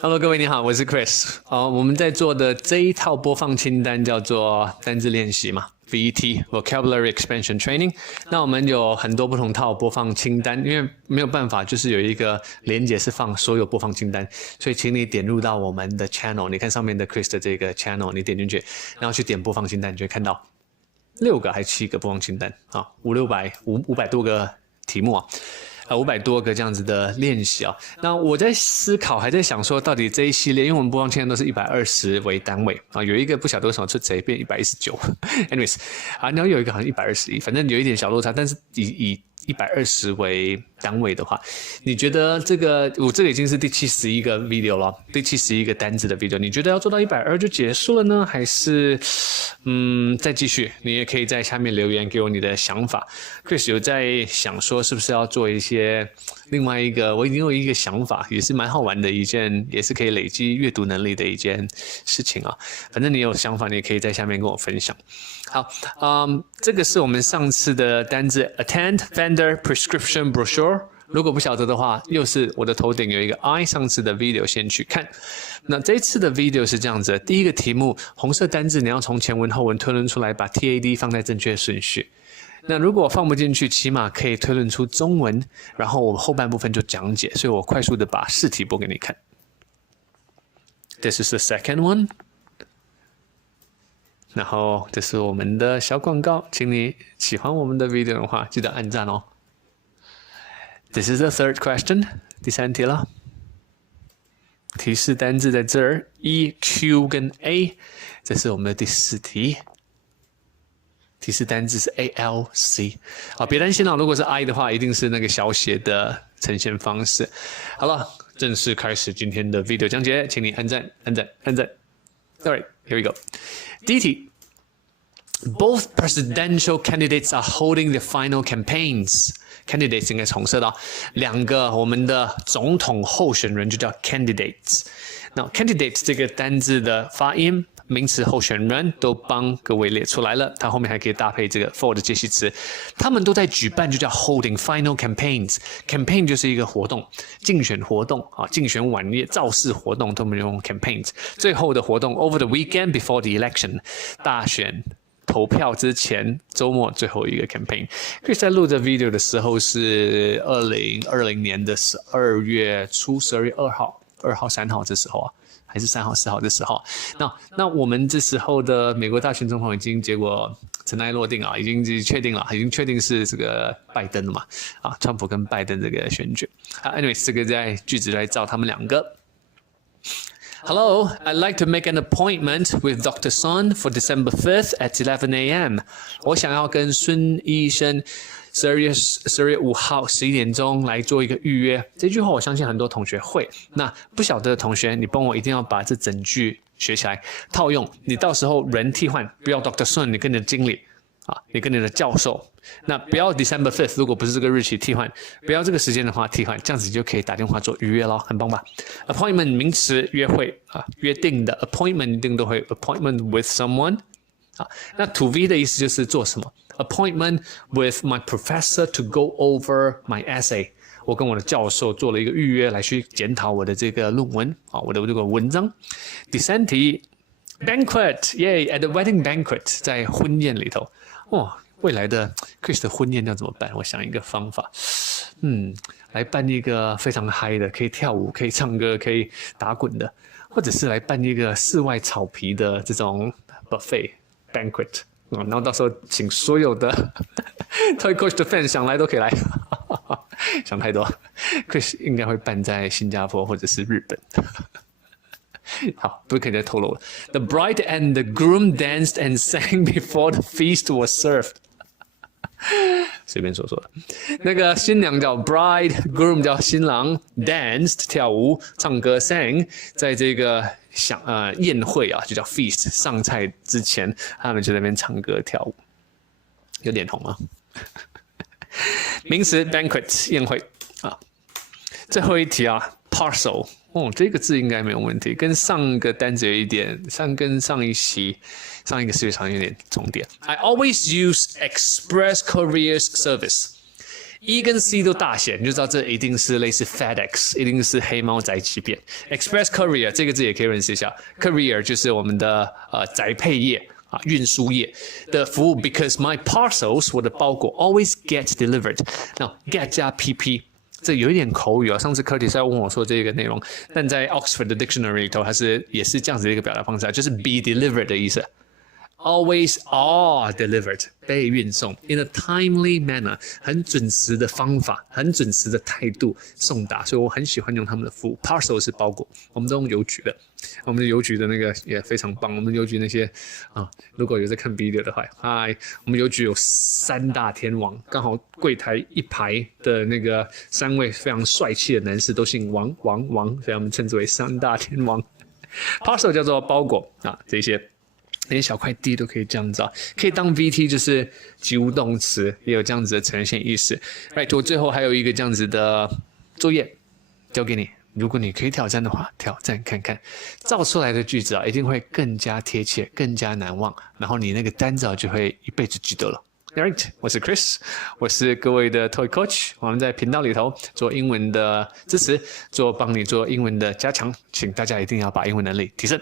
Hello， 各位你好，我是 Chris。我們在做的這一套播放清單叫做單字練習嘛 ，VET Vocabulary Expansion Training。那我們有很多不同套播放清單，因為沒有辦法，就是有一個連結是放所有播放清單，所以請你點入到我們的 channel， 你看上面的 Chris 的這個 channel， 你點進去，然後去點播放清單，你就會看到6個還7個播放清單啊，500多個題目啊。500多個這樣子的練習啊，那我在思考，還在想說，到底這一系列，因為我們播放清單都是120為單位啊，有一個不曉得為什麼出賊變119，anyways 啊，然後有一個好像121，反正有一點小落差，但是以120為單位的話，你覺得我這個已經是第71個 video 了，第71個單字的 video， 你覺得要做到120就結束了呢，還是再繼續？你也可以在下面留言給我你的想法。Chris 有在想說，是不是要做一些另外一個，我已經有一個想法，也是蠻好玩的一件，也是可以累積閱讀能力的一件事情啊。反正你有想法，你也可以在下面跟我分享。好，這個是我們上次的單字 Attend Vendor Prescription Brochure。如果不曉得的話，又是我的頭頂有一個 I， 上次的 video 先去看。那這一次的 video 是這樣子，第一個題目，紅色單字你要從前文後文推論出來，把 TAD 放在正確順序。那如果放不進去，起碼可以推論出中文，然後我後半部分就講解，所以我快速的把試題播給你看。This is the second one。然後這是我們的小廣告，請你喜歡我們的 video 的話，記得按讚哦。This is the third question， 第3題了。提示單字在這兒 ，E、Q 跟 A， 這是我們的第4題。提示單字是 ALC， 好，別擔心了，如果是 I 的話，一定是那個小寫的呈現方式。好了，正式開始今天的 video 講解，請你按讚。Alright, here we go. 第一題 ，Both presidential candidates are holding their final campaigns. Candidates 應該是紅色的哦，兩個我們的總統候選人就叫 candidates。那 candidates 這個單字的發音，名詞候選人都幫各位列出來了，它後面還可以搭配這個 for 的介系詞。他們都在舉辦，就叫 holding final campaigns。campaign 就是一個活動，競選活動啊，競選晚宴、造勢活動都沒有用 campaigns。最後的活動 over the weekend before the election， 大選投票之前周末最後一個 campaign。Chris 在錄這 video 的時候是2020年的12月初，12月2號、3號這時候啊。還是3號、4號的時候，那我們這時候的美國大選總統已經結果塵埃落定啊，已經確定了，已經確定是這個拜登了嘛，啊，川普跟拜登這個選舉。anyways 這個在句子來造他們兩個。Hello, I'd like to make an appointment with Dr. Sun for December 5th at 11 a.m. 我想要跟孫醫生12月5號11點鐘來做一個預約。這句話我相信很多同學會。那不曉得的同學，你幫我一定要把這整句學起來，套用。你到時候人替換，不要 Dr. Sun， 你跟你的經理啊，你跟你的教授。那不要 December 5th， 如果不是這個日期替換，不要這個時間的話替換，這樣子就可以打電話做預約咯，很棒吧 ？Appointment 名詞約會啊，約定的 appointment 一定都會 appointment with someone 啊。那 to V 的意思就是做什麼 ？Appointment with my professor to go over my essay。我跟我的教授做了一個預約，來去檢討我的這個論文啊，我的這個文章。第3題 ，banquet， 耶 ，at the wedding banquet， 在婚宴裡頭，哦。未來的 Chris 的婚宴要怎麼辦？我想一個方法，來辦一個非常嗨的，可以跳舞、可以唱歌、可以打滾的，或者是來辦一個室外草皮的這種 buffet banquet，然後到時候請所有的 Toy Coach 的 fans 想來都可以來，想太多 ，Chris 應該會辦在新加坡或者是日本。好，不可以再透露了。The bride and the groom danced and sang before the feast was served 。隨便說說的。那個新娘叫 bride，groom 叫新郎 ，danced 跳舞、唱歌 sang， 在這個宴會啊，就叫 feast 上菜之前，他們就在那邊唱歌跳舞，有點紅啊。名詞 banquet 宴會啊。最後一題啊 ，parcel。這個字應該沒有問題，跟上個單字有一點，跟上一個思維常有點重疊。I always use Express Courier Service， E 跟 C 都大寫，你就知道這一定是類似 FedEx， 一定是黑貓宅急便。Express Courier 這個字也可以認識一下 ，Courier 就是我們的宅配業啊，運輸業的服務。Because my parcels 我的包裹 always get delivered。那 get 加 PP， 這有一點口語啊。上次 Curtis 在問我說這個內容，但在 Oxford 的 Dictionary 裡頭，也是這樣子的一個表達方式，就是 be delivered 的意思。Always are delivered， 被運送 in a timely manner， 很準時的方法，很準時的態度送達，所以我很喜歡用他們的服務。Parcel 是包裹，我們都用郵局的，我們的郵局的那個也非常棒。我們郵局那些如果有在看 video 的話，我們郵局有3大天王，剛好櫃檯一排的那個3位非常帥氣的男士都姓王，所以我們稱之為3大天王。Parcel 叫做包裹這些。连小塊地都可以這樣子可以當 VT， 就是及物動詞，也有這樣子的呈現意思。Right， 我最後還有一個這樣子的作業交給你，如果你可以挑戰的話，挑戰看看，造出來的句子一定會更加貼切，更加難忘，然後你那個單字就會一輩子記得了。Alright， 我是 Chris， 我是各位的 Toy Coach， 我們在頻道裡頭做英文的支持，幫你做英文的加強，請大家一定要把英文能力提升。